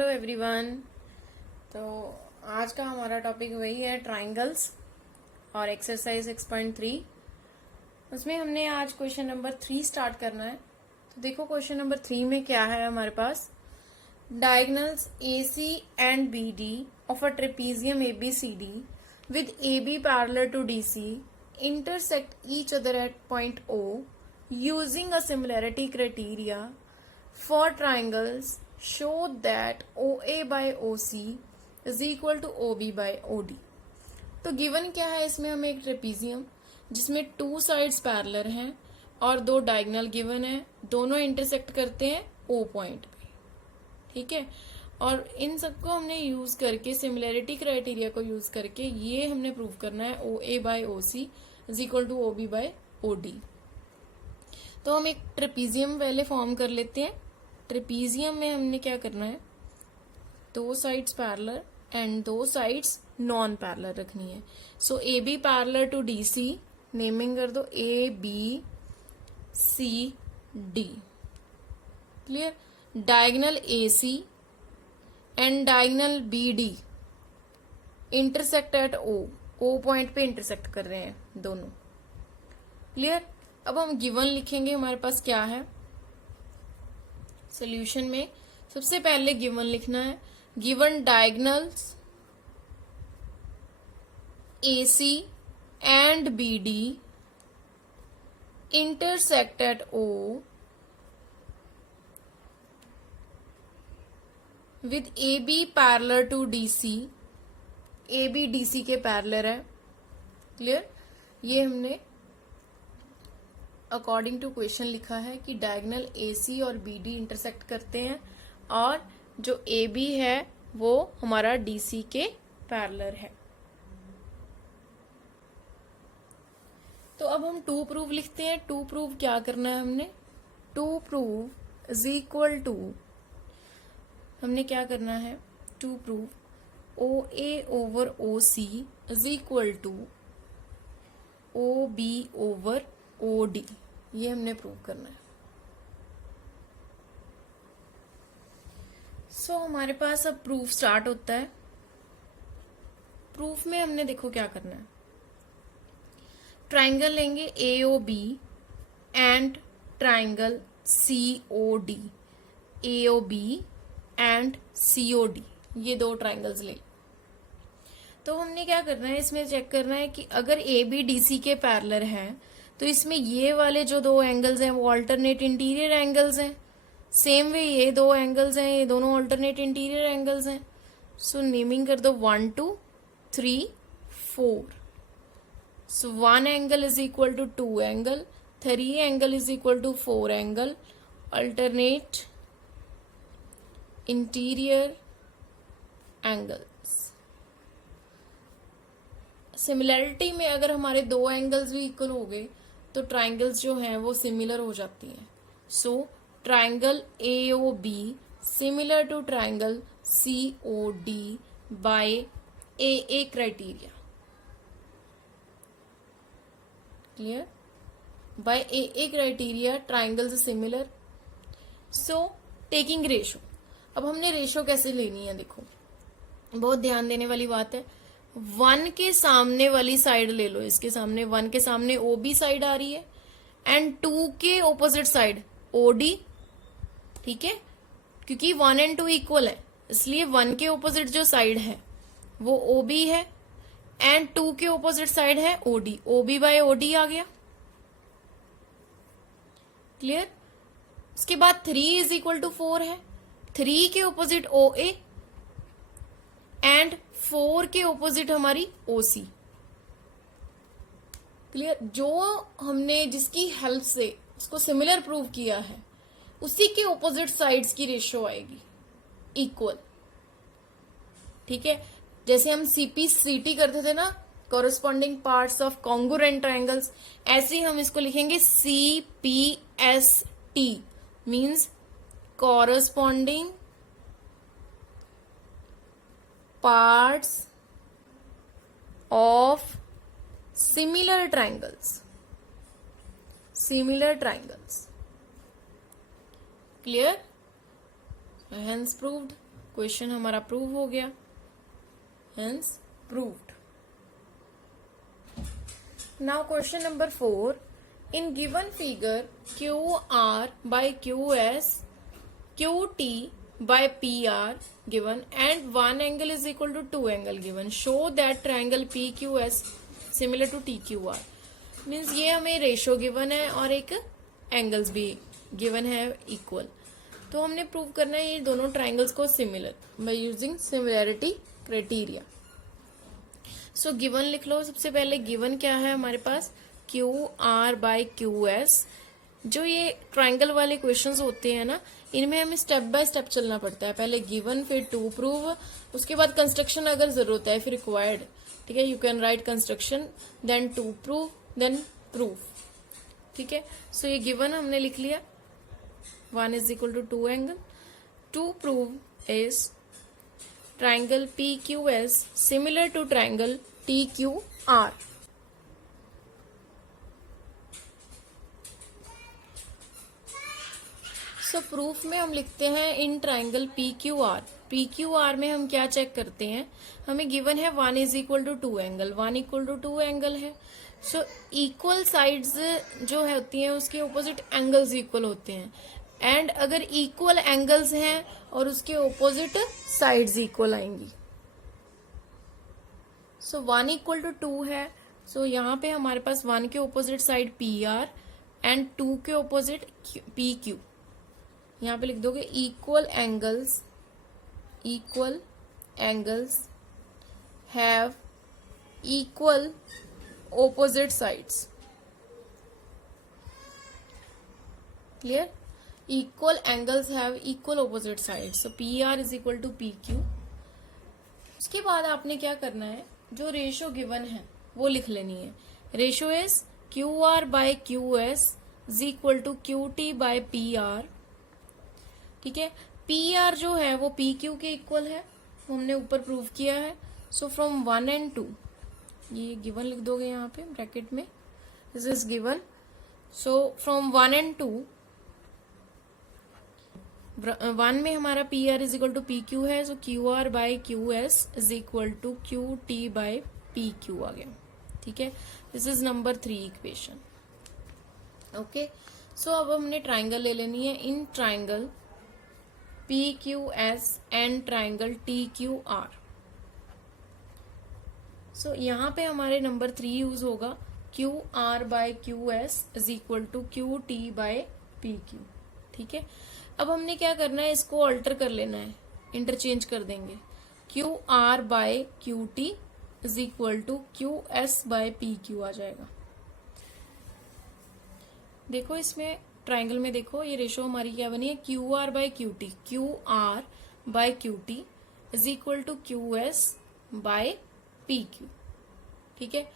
Hello everyone. तो आज का हमारा टॉपिक वही है ट्राइंगल्स और एक्सरसाइज 6.3। उसमें हमने आज क्वेश्चन नंबर 3 स्टार्ट करना है। तो देखो क्वेश्चन नंबर 3 में क्या है हमारे पास। Diagonals AC and BD of a trapezium ABCD with AB parallel to DC intersect each other at point O using a similarity criteria for triangles show that OA by OC is equal to OB by OD। तो given क्या है, इसमें हमें एक trapezium जिसमें 2 sides parallel हैं और 2 diagonal given है, दोनों इंटरसेक्ट करते हैं O पॉइंट पे। ठीक है, और इन सबको हमने यूज करके सिमिलैरिटी क्राइटेरिया को यूज करके ये हमने प्रूव करना है OA by OC is equal to OB by OD। तो हम एक ट्रेपीजियम पहले फॉर्म कर लेते हैं। ट्रेपीजियम में हमने क्या करना है, 2 sides parallel and 2 sides non parallel रखनी है। So AB parallel to DC, naming कर दो ABCD। Clear. Diagonal AC and diagonal BD intersect at O point पे इंटरसेक्ट कर रहे हैं दोनों। क्लियर। अब हम गिवन लिखेंगे, हमारे पास क्या है सॉल्यूशन में। सबसे पहले गिवन लिखना है, given diagonals AC and BD intersect at O with AB parallel to DC। AB DC के पैरेलल है। क्लियर। ये हमने अकॉर्डिंग टू क्वेश्चन लिखा है कि डायगोनल AC और BD इंटरसेक्ट करते हैं और जो AB है वो हमारा DC के पैरेलल है। तो अब हम 2 प्रूव लिखते हैं। 2 प्रूव क्या करना है हमने, 2 प्रूव इज इक्वल टू, हमने क्या करना है, 2 prove OA over OC is equal to OB over OD। ये हमने प्रूव करना है। सो हमारे पास अब प्रूफ स्टार्ट होता है। प्रूफ में हमने देखो क्या करना है, ट्राइंगल लेंगे AOB and triangle COD। AOB and COD, ये 2 ट्राइंगल्स ले। तो हमने क्या करना है, इसमें चेक करना है कि अगर AB DC के पैरेलल है तो इसमें ये वाले जो 2 एंगल्स हैं वो अल्टरनेट इंटीरियर एंगल्स हैं। सेम वे ये 2 एंगल्स हैं, ये दोनों अल्टरनेट इंटीरियर एंगल्स हैं। सो नेमिंग कर दो 1 2 3 4। So 1 angle is equal to 2 angle, 3 angle is equal to 4 angle, alternate interior angles. Similarity में अगर हमारे 2 एंगल्स भी इक्वल हो गए तो ट्राइंगल्स जो हैं वो सिमिलर हो जाती हैं। So triangle AOB similar to triangle COD by AA criteria. Clear. By AA criteria triangles similar. So taking ratio, अब हमने रेशो कैसे लेनी है, देखो बहुत ध्यान देने वाली बात है। 1 के सामने वाली साइड ले लो, इसके सामने 1 के सामने OB साइड आ रही है एंड 2 के ऑपोजिट साइड OD। ठीक है, क्योंकि 1 एंड 2 इक्वल है इसलिए 1 के ऑपोजिट जो साइड है वो OB है एंड 2 के ऑपोजिट साइड है OD। OB बाय OD आ गया। क्लियर। उसके बाद 3 इज इक्वल टू 4 है, 3 के ऑपोजिट OA एंड 4 के ऑपोजिट हमारी OC। क्लियर। जो हमने जिसकी हेल्प से उसको सिमिलर प्रूव किया है उसी के ऑपोजिट साइड्स की रेशियो आएगी इक्वल। ठीक है, जैसे हम CPCT करते थे ना, corresponding parts of congruent triangles, ऐसे ही हम इसको लिखेंगे CPST means corresponding parts of similar triangles। Clear? Hence proved। Question हमारा प्रूव हो गया, hence proved. Now question number 4, in given figure QR by QS, QT by PR given and one angle is equal to two angle given, show that triangle PQS similar to TQR। Means ये हमें ratio given है और एक angles भी given है equal, तो हमने prove करना है ये दोनों ट्राइंगल्स को similar by using similarity criteria. So given लिख लो। सबसे पहले गिवन क्या है हमारे पास, QR by QS। जो ये ट्राइंगल वाले क्वेश्चंस होते हैं ना, इनमें हमें स्टेप बाय स्टेप चलना पड़ता है। पहले गिवन, फिर टू प्रूव, उसके बाद कंस्ट्रक्शन अगर जरूरत है फिर रिक्वायर्ड, ठीक है, you can write construction, then to prove, then proof, ठीक है। सो ये गिवन हमने लिख लिया, 1 is equal to 2 angle। To prove is triangle PQS similar to triangle TQR। So proof में हम लिखते हैं इन ट्राइंगल PQR। PQR में हम क्या चेक करते हैं, हमें गिवन है 1 is equal to 2 angle, 1 equal to 2 angle है। सो इक्वल साइड्स जो होती हैं उसके ऑपोजिट एंगल्स इक्वल होते हैं, एंड अगर इक्वल एंगल्स हैं और उसके ऑपोजिट साइड्स इक्वल आएंगी। सो 1 equal to 2 है, सो यहाँ पे हमारे पास 1 के ऑपोजिट साइड PR एंड 2 के ऑपोजिट PQ। यहाँ पे लिख दोगे equal angles have equal opposite sides। clear? Equal angles have equal opposite sides, so PR is equal to PQ। उसके बाद आपने क्या करना है, जो रेशो गिवन है वो लिख लेनी है। Ratio is QR by QS is equal to QT by PR, ठीक है। PR जो है वो PQ के इक्वल है, वो हमने ऊपर प्रूव किया है। सो फ्रॉम 1 and 2, ये गिवन लिख दोगे यहाँ पे ब्रैकेट में, this is given. So from 1 and 2, 1 में हमारा PR is equal to PQ है, सो QR by QS is equal to QT by PQ आ गया, ठीक है। This is number 3 equation, okay. So अब हमने ट्राइंगल ले लेनी है in triangle PQS and triangle TQR। So यहाँ पे हमारे नंबर 3 यूज होगा, QR by QS is equal to QT by PQ, ठीक है। अब हमने क्या करना है, इसको अल्टर कर लेना है, इंटरचेंज कर देंगे। QR by QT is equal to QS by PQ आ जाएगा। देखो इसमें ट्राइंगल में देखो ये रेशो हमारी क्या बनी है, QR by QT, QR by QT is equal to QS by PQ, ठीक है।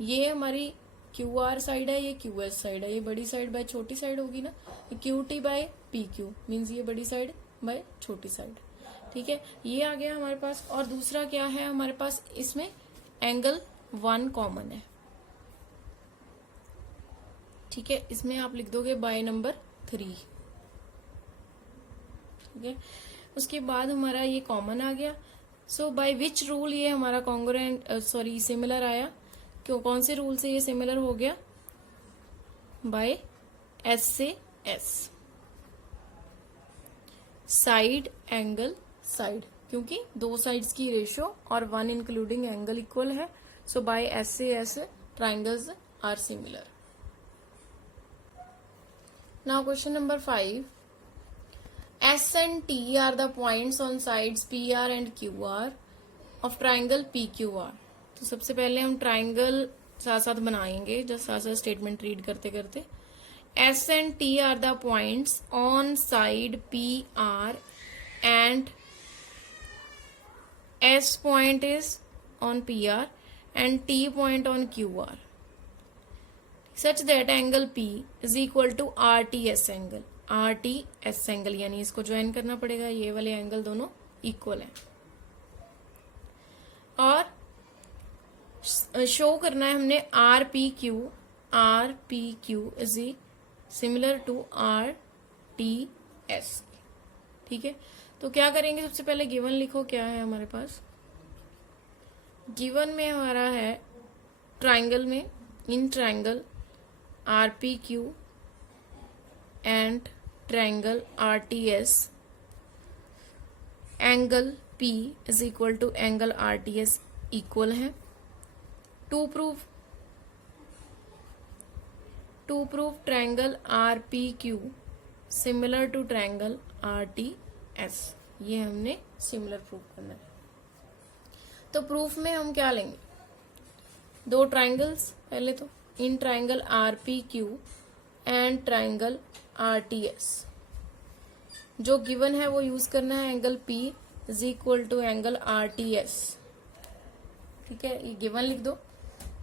ये हमारी QR साइड है, ये QS साइड है, ये बड़ी साइड बाय छोटी साइड होगी ना, QT बाय PQ मीन्स ये बड़ी साइड बाय छोटी साइड, ठीक है। ये आ गया हमारे पास। और दूसरा क्या है हमारे पास, इसमें एंगल 1 कॉमन है, ठीक है। इसमें आप लिख दोगे बाय नंबर 3, ठीक है। उसके बाद हमारा ये कॉमन आ गया। सो बाय विच रूल ये हमारा कॉन्ग्रुएंट सिमिलर आया, क्यों, कौन से रूल से ये सिमिलर हो गया, बाय S से S, साइड एंगल साइड, क्योंकि 2 साइड्स की रेशियो और 1 इंक्लूडिंग एंगल इक्वल है। सो बाय S से S triangles are similar. Now question number 5, S and T are the points on sides PR and QR of triangle PQR। तो सबसे पहले हम triangle साथ साथ बनाएंगे, जब साथ साथ स्टेटमेंट रीड करते करते। S and T are the points on side PR and S point is on PR and T point on QR such that angle P is equal to RTS angle। RTS angle यानी इसको join करना पड़ेगा, ये वाले angle दोनों equal हैं। और show करना है हमने RPQ is similar to RTS, ठीक है। तो क्या करेंगे, सबसे पहले गिवन लिखो क्या है हमारे पास। गिवन में हमारा है ट्राइंगल में, in triangle RPQ and triangle RTS, angle P is equal to angle RTS equal है। To prove triangle RPQ similar to triangle RTS, ये हमने सिमिलर प्रूव करना है। तो प्रूफ में हम क्या लेंगे, दो ट्राइंगल्स, पहले तो इन triangle RPQ and triangle RTS, जो गिवन है वो यूज करना है angle P is equal to angle RTS। ठीक है, ये गिवन लिख दो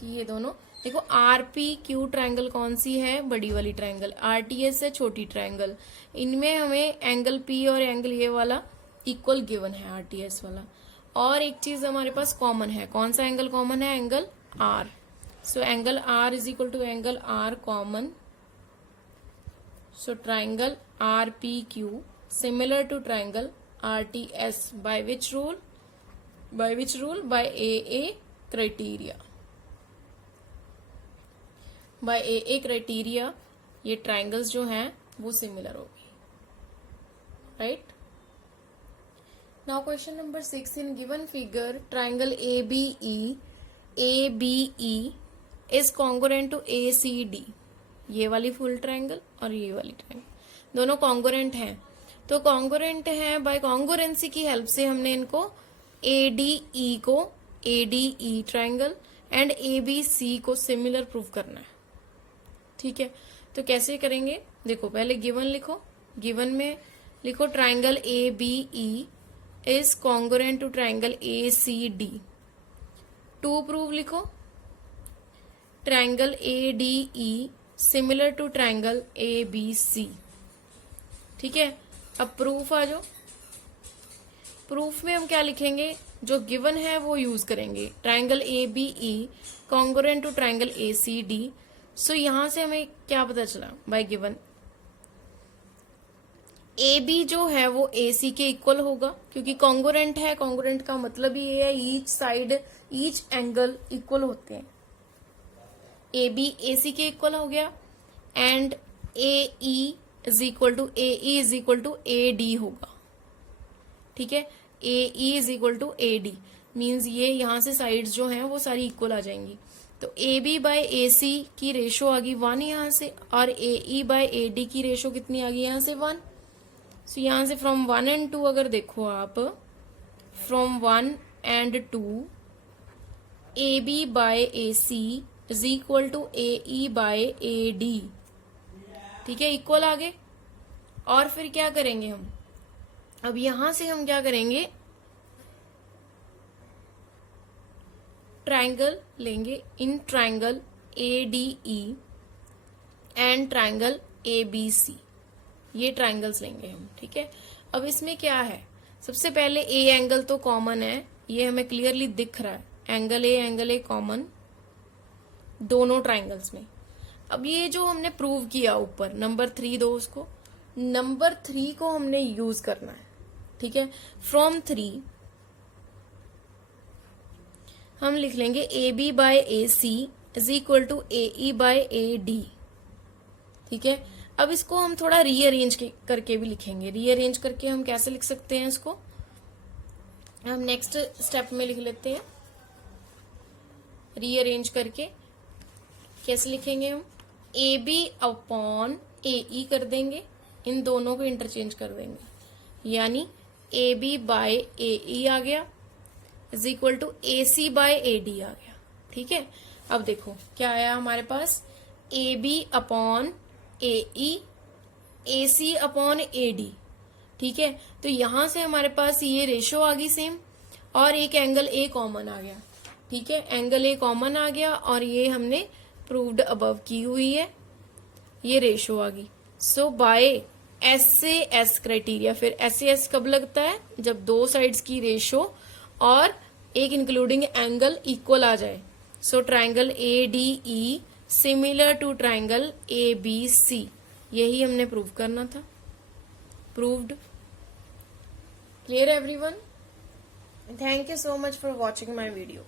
कि ये दोनों, देखो RPQ ट्राइंगल कौन सी है, बड़ी वाली ट्राइंगल, RTS है छोटी ट्राइंगल। इनमें हमें एंगल P और एंगल ये वाला इक्वल गिवन है RTS वाला। और एक चीज हमारे पास कॉमन है, कौन सा एंगल कॉमन है, angle R। So angle R is equal to angle R common. So triangle RPQ similar to triangle RTS by which rule? By which rule? By AA criteria. By AA criteria ये triangles जो हैं वो similar होगी, right. Now question number 6, in given figure triangle ABE is congruent to ACD। ये वाली full triangle और ये वाली ट्राइंगल दोनों कॉन्ग्रुएंट हैं। तो कॉन्ग्रुएंट है, बाय कॉन्ग्रुएंसी की हेल्प से हमने इनको ADE को ADE ट्राइंगल एंड ABC को सिमिलर प्रूव करना है। ठीक है, तो कैसे करेंगे, देखो पहले गिवन लिखो, गिवन में लिखो triangle ABE is congruent to triangle ACD। To prove लिखो triangle ADE similar to triangle ABC। ठीक है, अब प्रूफ आ जाओ। प्रूफ में हम क्या लिखेंगे, जो गिवन है वो यूज करेंगे, triangle ABE congruent to triangle ACD। So यहां से हमें क्या पता चला, बाय गिवन AB जो है वो AC के इक्वल होगा, क्योंकि कॉन्ग्रुएंट है, कॉन्ग्रुएंट का मतलब ये है each side each angle equal होते हैं। AB AC के इक्वल हो गया and AE is equal to AD होगा। ठीक है, AE is equal to AD means ये यहां से साइड्स जो हैं वो सारी इक्वल आ जाएंगी। तो AB बाय AC की रेशो आ गई 1 यहां से, और AE बाय AD की रेशो कितनी आ गई यहां से 1। सो यहां से फ्रॉम 1 and 2 अगर देखो आप, from 1 and 2 AB by AC is equal to AE by AD। ठीक है, इक्वल आ गए। और फिर क्या करेंगे हम, अब यहां से हम क्या करेंगे, ट्राइंगल लेंगे in triangle ADE and triangle ABC, ये ट्राइंगल्स लेंगे हम। ठीक है, अब इसमें क्या है, सबसे पहले A एंगल तो कॉमन है, ये हमें क्लियरली दिख रहा है, एंगल A कॉमन दोनों ट्राइंगल्स में। अब ये जो हमने प्रूव किया ऊपर नंबर 3 दो, उसको नंबर 3 को हमने यूज करना है। ठीक है, फ्रॉम 3 हम लिख लेंगे AB by AC is equal to AE by AD। ठीक है, अब इसको हम थोड़ा रीअरेंज करके भी लिखेंगे। रीअरेंज करके हम कैसे लिख सकते हैं इसको, हम नेक्स्ट स्टेप में लिख लेते हैं। रीअरेंज करके कैसे लिखेंगे हम, AB अपॉन AE कर देंगे, इन दोनों को इंटरचेंज कर देंगे, यानी AB बाय AE आ गया is equal to AC by AD आ गया। ठीक है, अब देखो क्या आया हमारे पास, AB upon AE AC upon AD। ठीक है, तो यहां से हमारे पास ये रेशो आ गई सेम, और एक एंगल A कॉमन आ गया। ठीक है, एंगल A कॉमन आ गया और ये हमने प्रूव्ड अबव की हुई है, ये रेशो आ गई। सो बाय SAS क्राइटेरिया, फिर SAS कब लगता है, जब दो साइड्स की रेशो और एक इंक्लूडिंग एंगल इक्वल आ जाए। So triangle ADE similar to triangle ABC, यही हमने प्रूव करना था, proved. Clear everyone? Thank you so much for watching my video.